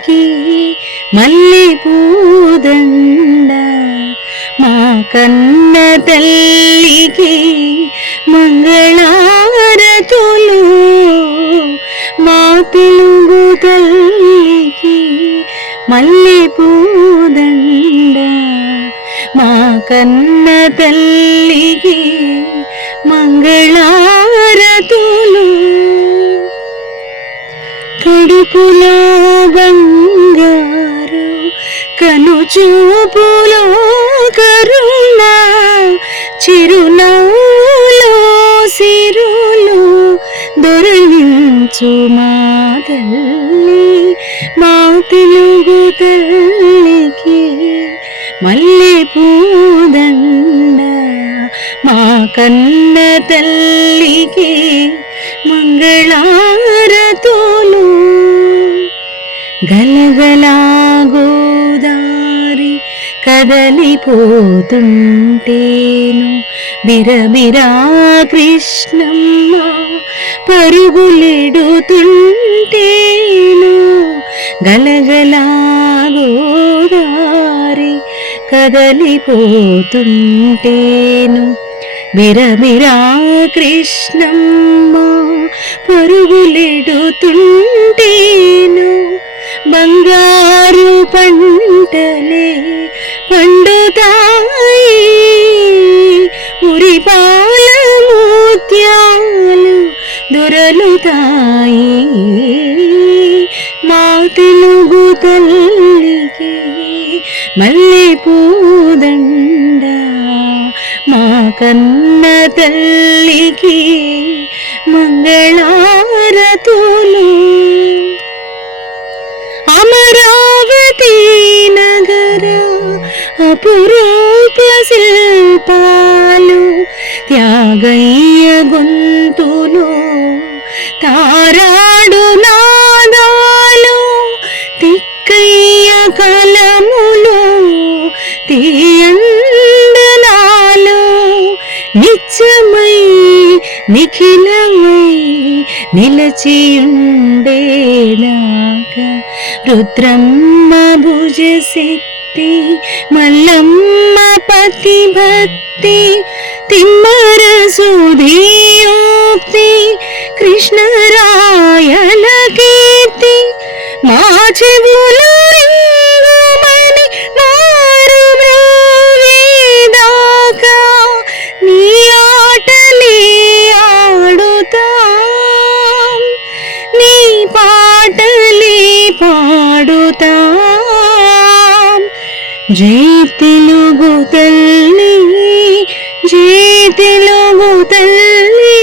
తల్లికి మల్లె పూదండ, మా కన్న తల్లికి మంగళారతులు, మా తెలుగు తల్లికి మల్లె పూదండ, మా కన్న తల్లికి మంగళారతులు. కడుపులో బంగారు కనుచూపులో కరుణ, చిరునవ్వులో సిరులు దొరలించు మా తల్లి, మా తెలుగు తల్లికి మల్లె పూదండ, మా కన్న తల్లికి మంగళారతులు. గలగలా గోదారి కదలిపోతుంటేను, బిరబిరా కృష్ణమ్మ పరుగులెడుతుంటేను. గలగలా గోదారి కదలిపోతుంటేను, బిరబిరా కృష్ణమ్మ పరుగులెడుతుంటేను. బంగారు పంటలే పండుతాయి, మురిపాల ముత్యాలు దొరలుతాయి, మా తెలుగు తల్లికి మల్లె పూదండ, మా కన్న తల్లికి మంగళారతులు. అమరావతి నగర అపురూప శిల్పాలు, త్యాగయ్య గొంతులో తారాడు నాదాలు, తిక్కయ్య కలములో తీయందనాలు, నిత్యమై నిఖిలమై నిలచియుండేదాకా రుద్రమ్మ భుజశక్తి, మల్లమ్మ పతిభక్తి, తిమ్మర సుధీయోక్తి, కృష్ణరాయల కీర్తి, మా చెవులు రింగుమని మారు మ్రోగేదాకా నీ ఆటలే ఆడుతాం, నీ పాటలే పాడుతాం. జై తెలుగు తల్లి, జై తెలుగు తల్లి.